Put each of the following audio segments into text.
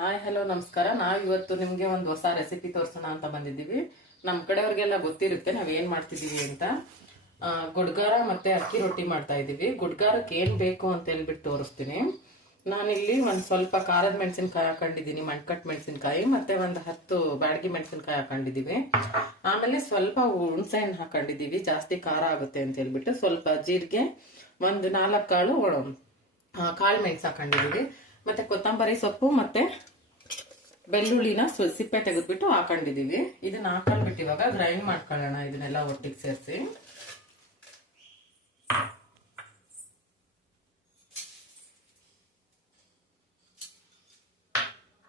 Hi hello ನಮಸ್ಕಾರ. ನಾವು ಇವತ್ತು ನಿಮಗೆ ಒಂದು ಹೊಸ ರೆಸಿಪಿ ತೋರ್ಸೋಣ ಅಂತ ಬಂದಿದ್ದೀವಿ. ನಮ್ಮ ಕಡೆಯವ್ರಿಗೆಲ್ಲ ಗೊತ್ತಿರುತ್ತೆ ನಾವು ಏನು ಮಾಡ್ತಿದ್ದೀವಿ ಅಂತ. ಗುಡ್ಗಾರ ಮತ್ತೆ ಅಕ್ಕಿ ರೊಟ್ಟಿ ಮಾಡ್ತಾ ಇದೀವಿ ಗುಡ್ಗಾರಕ್ಕೆ ಏನು ಬೇಕು ಅಂತ ಹೇಳ್ಬಿಟ್ಟು ತೋರಿಸ್ತೀನಿ. ನಾನಿಲ್ಲಿ ಒಂದು ಸ್ವಲ್ಪ ಖಾರದ ಮೆಣಸಿನ್ಕಾಯಿ ಹಾಕೊಂಡಿದ್ದೀನಿ, ಮಣ್ಕಟ್ ಮೆಣಸಿನ್ಕಾಯಿ, ಮತ್ತೆ ಒಂದು ಹತ್ತು ಬ್ಯಾಡಗಿ ಮೆಣಸಿನ್ಕಾಯಿ ಹಾಕೊಂಡಿದ್ದೀವಿ. ಆಮೇಲೆ ಸ್ವಲ್ಪ ಹುಣಸೆ ಹಣ್ಣು ಹಾಕೊಂಡಿದೀವಿ ಜಾಸ್ತಿ ಖಾರ ಆಗುತ್ತೆ ಅಂತ ಹೇಳ್ಬಿಟ್ಟು ಸ್ವಲ್ಪ ಜೀರಿಗೆ, ಒಂದು ನಾಲ್ಕು ಕಾಳು ಕಾಳು ಮೆಣಸು ಹಾಕೊಂಡಿದೀವಿ ಮತ್ತೆ ಕೊತ್ತಂಬರಿ ಸೊಪ್ಪು ಮತ್ತೆ ಬೆಳ್ಳುಳ್ಳಿನ ಸಿಪ್ಪೆ ತೆಗೆದ್ಬಿಟ್ಟು ಹಾಕೊಂಡಿದ್ದೀವಿ ಇದನ್ನ ಹಾಕೊಂಡ್ಬಿಟ್ಟು ಇವಾಗ ಗ್ರೈಂಡ್ ಮಾಡ್ಕೊಳ್ಳೋಣ ಇದನ್ನೆಲ್ಲ ಒಟ್ಟಿಗೆ ಸೇರಿಸಿ.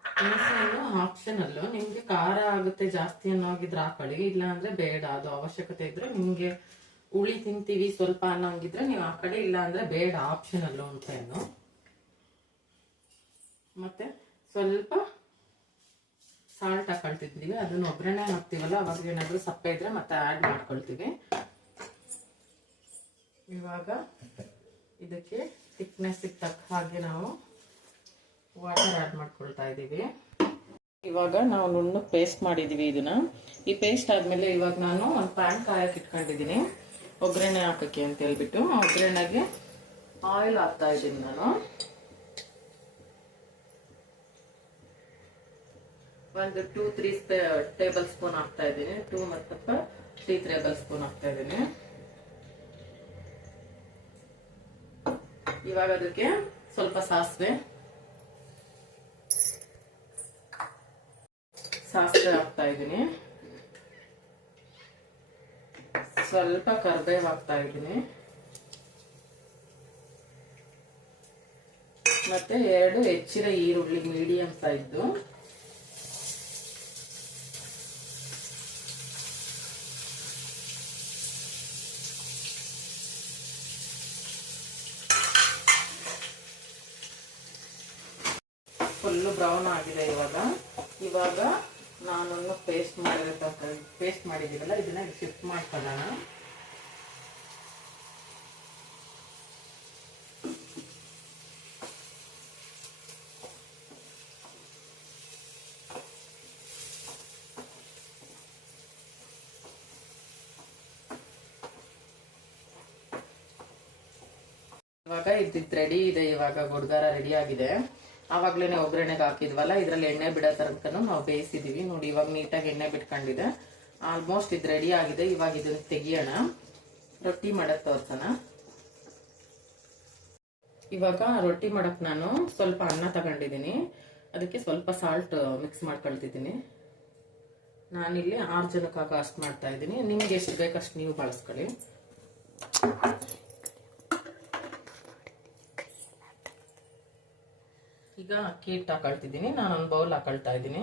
ಮೆಣಸನ್ನು ಆಪ್ಷನಲ್ಲು ನಿಮ್ಗೆ ಖಾರ ಆಗುತ್ತೆ ಜಾಸ್ತಿ ಅನ್ನೋಗಿದ್ರೆ ಹಾಕೊಳ್ಳಿ. ಇಲ್ಲ ಅಂದ್ರೆ ಬೇಡ. ಅದು ಅವಶ್ಯಕತೆ ಇದ್ರೆ ನಿಮ್ಗೆ ಹುಳಿ ತಿಂತೀವಿ ಸ್ವಲ್ಪ ಅನ್ನೋಂಗಿದ್ರೆ ನೀವು ಹಾಕೊಳ್ಳಿ. ಇಲ್ಲ ಅಂದ್ರೆ ಬೇಡ ಆಪ್ಷನಲ್ಲು ಹುಣಸೆಹಣ್ಣು ಮತ್ತೆ ಸ್ವಲ್ಪ ಸಾಲ್ಟ್ ಹಾಕೊಳ್ತಿದ್ವಿ. ಅದನ್ನ ಒಗ್ಗರಣೆ ಹಾಕ್ತೀವಲ್ಲ, ಅವಾಗ ಏನಾದರೂ ಸಪ್ಪೆ ಇದ್ರೆ ಮತ್ತೆ ಆ್ಯಡ್ ಮಾಡ್ಕೊಳ್ತೀವಿ. ಇವಾಗ ಇದಕ್ಕೆ ಥಿಕ್ನೆಸ್ ತಕ್ಕ ಹಾಗೆ ನಾವು ವಾಟರ್ ಆ್ಯಡ್ ಮಾಡ್ಕೊಳ್ತಾ ಇದ್ದೀವಿ ಇವಾಗ ನಾವು ನುಣ್ಣು ಪೇಸ್ಟ್ ಮಾಡಿದೀವಿ ಇದನ್ನ. ಈ ಪೇಸ್ಟ್ ಆದಮೇಲೆ ಇವಾಗ ನಾನು ಒಂದು ಪ್ಯಾನ್ ಕಾಯಕ್ಕೆ ಇಟ್ಕೊಂಡಿದ್ದೀನಿ. ಒಗ್ಗರಣೆ ಹಾಕಕ್ಕೆ ಅಂತ ಹೇಳ್ಬಿಟ್ಟು, ಒಗ್ಗರಣೆಗೆ ಆಯಿಲ್ ಹಾಕ್ತಾ ಇದ್ದೀನಿ ನಾನು. ಒಂದು ಟೂ ತ್ರೀ ಟೇಬಲ್ ಸ್ಪೂನ್ ಹಾಕ್ತಾ ಇದ್ದೀನಿ. ಟೂ ಮತ್ತು ತ್ರೀ ಟೇಬಲ್ ಸ್ಪೂನ್ ಹಾಕ್ತಾ ಇದ್ದೀನಿ. ಇವಾಗ ಅದಕ್ಕೆ ಸ್ವಲ್ಪ ಸಾಸಿವೆ. ಸಾಸಿವೆ ಹಾಕ್ತಾ ಇದ್ದೀನಿ. ಸ್ವಲ್ಪ ಕರ್ಬೇವು ಹಾಕ್ತಾ ಇದ್ದೀನಿ. ಮತ್ತೆ ಎರಡು ಹೆಚ್ಚಿನ ಈರುಳ್ಳಿ ಮೀಡಿಯಂ ಸೈಜು ಫುಲ್ಲು ಬ್ರೌನ್ ಆಗಿದೆ ಇವಾಗ. ಇವಾಗ ನಾನೊಂದು ಪೇಸ್ಟ್ ಮಾಡಿರತಕ್ಕ ಪೇಸ್ಟ್ ಮಾಡಿದ್ದೀವಲ್ಲ, ಇದನ್ನ ಶಿಫ್ಟ್ ಮಾಡ್ಕೊಳ್ಳೋಣ. ಇವಾಗ ಇದ್ದಿದ್ ರೆಡಿ ಇದೆ, ಇವಾಗ ಗುಡ್ಗಾರ ರೆಡಿ ಆಗಿದೆ. ಆವಾಗ್ಲೇನೆ ಒಗ್ಗರಣೆಗೆ ಹಾಕಿದ್ವಲ್ಲ, ಇದ್ರಲ್ಲಿ ಎಣ್ಣೆ ಬಿಡೋ ತರಕನು ನಾವು ಬೇಯಿಸಿದೀವಿ. ನೋಡಿ, ಇವಾಗ ನೀಟಾಗಿ ಎಣ್ಣೆ ಬಿಟ್ಕೊಂಡಿದೆ. ಆಲ್ಮೋಸ್ಟ್ ಇದು ರೆಡಿ ಆಗಿದೆ. ಇವಾಗ ಇದನ್ನ ತೆಗಿಯೋಣ. ರೊಟ್ಟಿ ಮಾಡಕ್ ತೋರ್ಸೋಣ. ಇವಾಗ ರೊಟ್ಟಿ ಮಾಡಕ್ ನಾನು ಸ್ವಲ್ಪ ಅನ್ನ ತಗೊಂಡಿದ್ದೀನಿ. ಅದಕ್ಕೆ ಸ್ವಲ್ಪ ಸಾಲ್ಟ್ ಮಿಕ್ಸ್ ಮಾಡ್ಕೊಳ್ತಿದ್ದೀನಿ. ನಾನಿಲ್ಲಿ ಆರು ಜನಕ್ಕಾಗ ಅಷ್ಟು ಮಾಡ್ತಾ ಇದ್ದೀನಿ. ನಿಮ್ಗೆ ಎಷ್ಟು ಬೇಕಷ್ಟು ನೀವು ಬಳಸ್ಕೊಳ್ಳಿ. ಈಗ ಅಕ್ಕಿ ಹಿಟ್ಟು ಹಾಕೊಳ್ತಿದ್ದೀನಿ. ನಾನು ಒಂದು ಬೌಲ್ ಹಾಕೊಳ್ತಾ ಇದ್ದೀನಿ.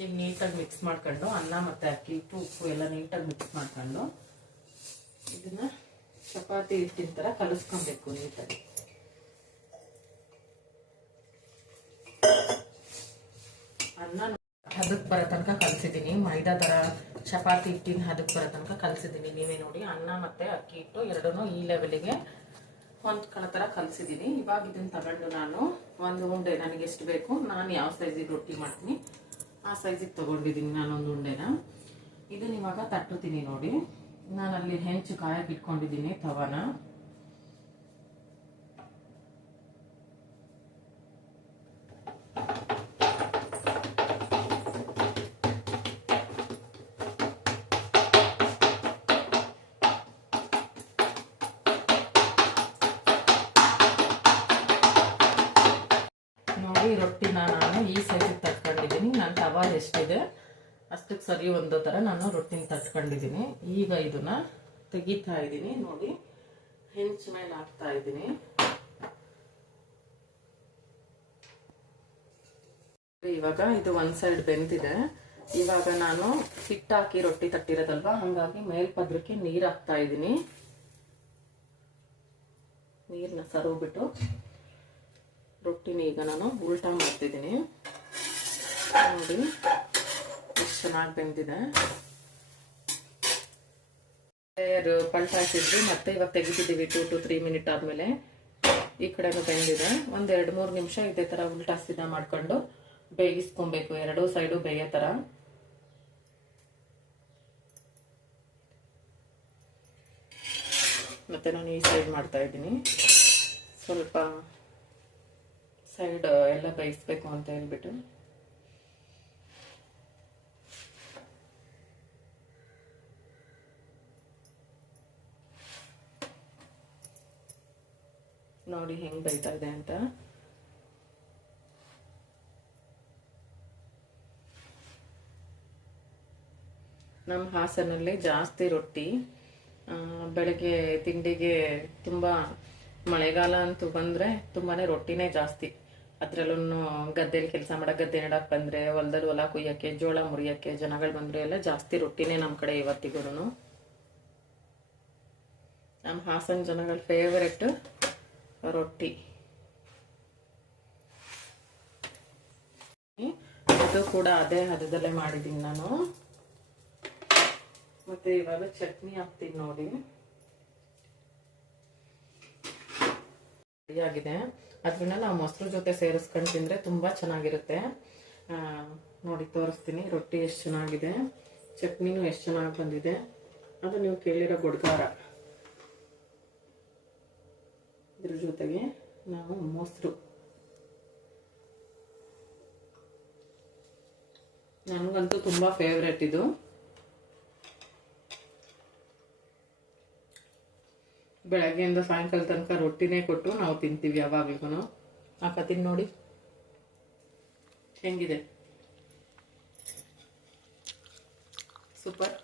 ಈಗ ನೀಟಾಗಿ ಮಿಕ್ಸ್ ಮಾಡ್ಕೊಂಡು ಅನ್ನ ಮತ್ತೆ ಅಕ್ಕಿ ಹಿಟ್ಟು ಉಪ್ಪು ಎಲ್ಲ ನೀಟಾಗಿ ಮಿಕ್ಸ್ ಮಾಡ್ಕೊಂಡು ಇದನ್ನ ಚಪಾತಿ ಹಿಟ್ಟಿನ ಥರ ಕಲಿಸ್ಕೊಬೇಕು ನೀಟಾಗಿ. ಅನ್ನ ಹದಕ್ಕೆ ಬರೋ ತನಕ ಕಲಸಿದ್ದೀನಿ. ಮೈದಾ ಥರ ಚಪಾತಿ ಹಿಟ್ಟಿನ ಹದಕ್ಕೆ ಬರೋ ತನಕ ಕಲಸಿದ್ದೀನಿ. ನೀವೇ ನೋಡಿ, ಅನ್ನ ಮತ್ತೆ ಅಕ್ಕಿ ಹಿಟ್ಟು ಎರಡೂ ಈ ಲೆವೆಲಿಗೆ ಹೊಂದ್ಕೊಳ್ಳೋ ಥರ ಕಲಸಿದ್ದೀನಿ. ಇವಾಗ ಇದನ್ನು ತಗೊಂಡು ನಾನು ಒಂದು ಉಂಡೆ ನನಗೆ ಎಷ್ಟು ಬೇಕು, ನಾನು ಯಾವ ಸೈಜಿಗೆ ರೊಟ್ಟಿ ಮಾಡ್ತೀನಿ, ಆ ಸೈಜಿಗೆ ತಗೊಂಡಿದ್ದೀನಿ ನಾನೊಂದು ಉಂಡೆನ. ಇದನ್ನ ಇವಾಗ ತಟ್ಟುತ್ತೀನಿ ನೋಡಿ. ನಾನು ಅಲ್ಲಿ ಹೆಂಚು ಕಾಯಕ್ಕೆ ಇಟ್ಕೊಂಡಿದ್ದೀನಿ ತವಾನ. ಈ ಸೈಜಿಗೆ ತಟ್ಕೊಂಡಿದ್ದೀನಿ. ನನ್ನ ತವಾ ಎಷ್ಟಿದೆ ಅಷ್ಟಕ್ಕೆ ಸರಿ ಒಂದೋ ಥರ ನಾನು ರೊಟ್ಟಿನ ತಟ್ಕೊಂಡಿದ್ದೀನಿ. ಈಗ ಇದನ್ನ ತೆಗಿತಾ ಇದ್ದೀನಿ. ನೋಡಿ, ಹೆಂಚ್ ಮೇಲೆ ಹಾಕ್ತಾ ಇದ್ದೀನಿ. ಇವಾಗ ಇದು ಒನ್ ಸೈಡ್ ಬೆಂದಿದೆ. ಇವಾಗ ನಾನು ಹಿಟ್ಟು ಹಾಕಿ ರೊಟ್ಟಿ ತಟ್ಟಿರೋದಲ್ವಾ? ಹಂಗಾಗಿ ಮೇಲ್ಪದ್ರಕ್ಕೆ ನೀರು ಹಾಕ್ತಾ ಇದ್ದೀನಿ. ನೀರನ್ನ ಸರೋಗ್ಬಿಟ್ಟು. ರೊಟ್ಟಿನ ಈಗ ನಾನು ಉಲ್ಟಾ ಮಾಡ್ತಿದ್ದೀನಿ. ನೋಡಿ, ಎಷ್ಟು ಚೆನ್ನಾಗಿ ಬೆಂದಿದೆ. ಲೇಯರ್ ಪಲ್ಟ್ ಹಾಕಿದ್ವಿ, ಮತ್ತೆ ಇವಾಗ ತೆಗಿತಿದ್ದೀವಿ ಟೂ ಟು ತ್ರೀ ಮಿನಿಟ್ ಆದ್ಮೇಲೆ. ಈ ಕಡೆನೂ ಬೆಂದಿದೆ. ಒಂದ್ ಎರಡು ಮೂರು ನಿಮಿಷ ಇದೇ ತರ ಉಲ್ಟಾ ಸಿದ್ಧ ಮಾಡ್ಕೊಂಡು ಬೇಯಿಸ್ಕೊಬೇಕು. ಎರಡೂ ಸೈಡು ಬೇಯೋ ತರ. ಮತ್ತೆ ನಾನು ಈ ಸೈಡ್ ಮಾಡ್ತಾ ಇದ್ದೀನಿ. ಸ್ವಲ್ಪ ಸೈಡ್ ಎಲ್ಲ ಬೇಯಿಸ್ಬೇಕು ಅಂತ ಹೇಳ್ಬಿಟ್ಟು. ನೋಡಿ ಹೆಂಗ್ ಬೈತಾ ಇದೆ ಅಂತ. ನಮ್ಮ ಹಾಸನಲ್ಲಿ ಜಾಸ್ತಿ ರೊಟ್ಟಿ ಬೆಳಗ್ಗೆ ತಿಂಡಿಗೆ ತುಂಬಾ ಮಳೆಗಾಲ ಅಂತೂ ಬಂದ್ರೆ ತುಂಬಾನೇ ರೊಟ್ಟಿನೇ ಜಾಸ್ತಿ. ಅದ್ರಲ್ಲೂ ಗದ್ದೆಲಿ ಕೆಲಸ ಮಾಡಕ್ ಗದ್ದೆ ನೆಡಕ್ಕೆ ಬಂದ್ರೆ, ಹೊಲದಲ್ಲಿ ಹೊಲ ಕುಯ್ಯೋಕ್ಕೆ, ಜೋಳ ಮುರಿಯಕ್ಕೆ ಜನಗಳು ಬಂದ್ರೆ ಎಲ್ಲ ಜಾಸ್ತಿ ರೊಟ್ಟಿನೇ ನಮ್ಮ ಕಡೆ ಇವತ್ತಿಗೂ ನಮ್ಮ ಹಾಸನ ಜನಗಳ ಫೇವರೆಟ್ ರೊಟ್ಟಿ. ಇದು ಕೂಡ ಅದೇ ಹದದಲ್ಲೇ ಮಾಡಿದ್ದೀನಿ ನಾನು. ಮತ್ತೆ ಇವಾಗ ಚಟ್ನಿ ಹಾಕ್ತೀನಿ ನೋಡಿ. ಆಗಿದೆ ಅದನ್ನ ನಾವು ಮೊಸರು ಜೊತೆ ಸೇರಿಸ್ಕೊಂಡು ತಿಂದರೆ ತುಂಬಾ ಚೆನ್ನಾಗಿರುತ್ತೆ. ನೋಡಿ, ತೋರಿಸ್ತೀನಿ. ರೊಟ್ಟಿ ಎಷ್ಟು ಚೆನ್ನಾಗಿದೆ. ಚಟ್ನಿನೂ ಎಷ್ಟು ಚೆನ್ನಾಗಿ ಬಂದಿದೆ. ಅದು ನೀವು ಕೇಳಿರೋ ಗುಡ್ಗಾರ. ಇದ್ರ ಜೊತೆಗೆ ನಾವು ಮೊಸರು. ನನಗಂತೂ ತುಂಬಾ ಫೇವ್ರೆಟ್ ಇದು. ಬೆಳಗ್ಗೆಯಿಂದ ಸಾಯಂಕಾಲ ತನಕ ರೊಟ್ಟಿನೇ ಕೊಟ್ಟು ನಾವು ತಿಂತೀವಿ ಯಾವಾಗ್ಲೂ ಹಾಕತೀನಿ ನೋಡಿ. ಹೆಂಗಿದೆ? ಸೂಪರ್.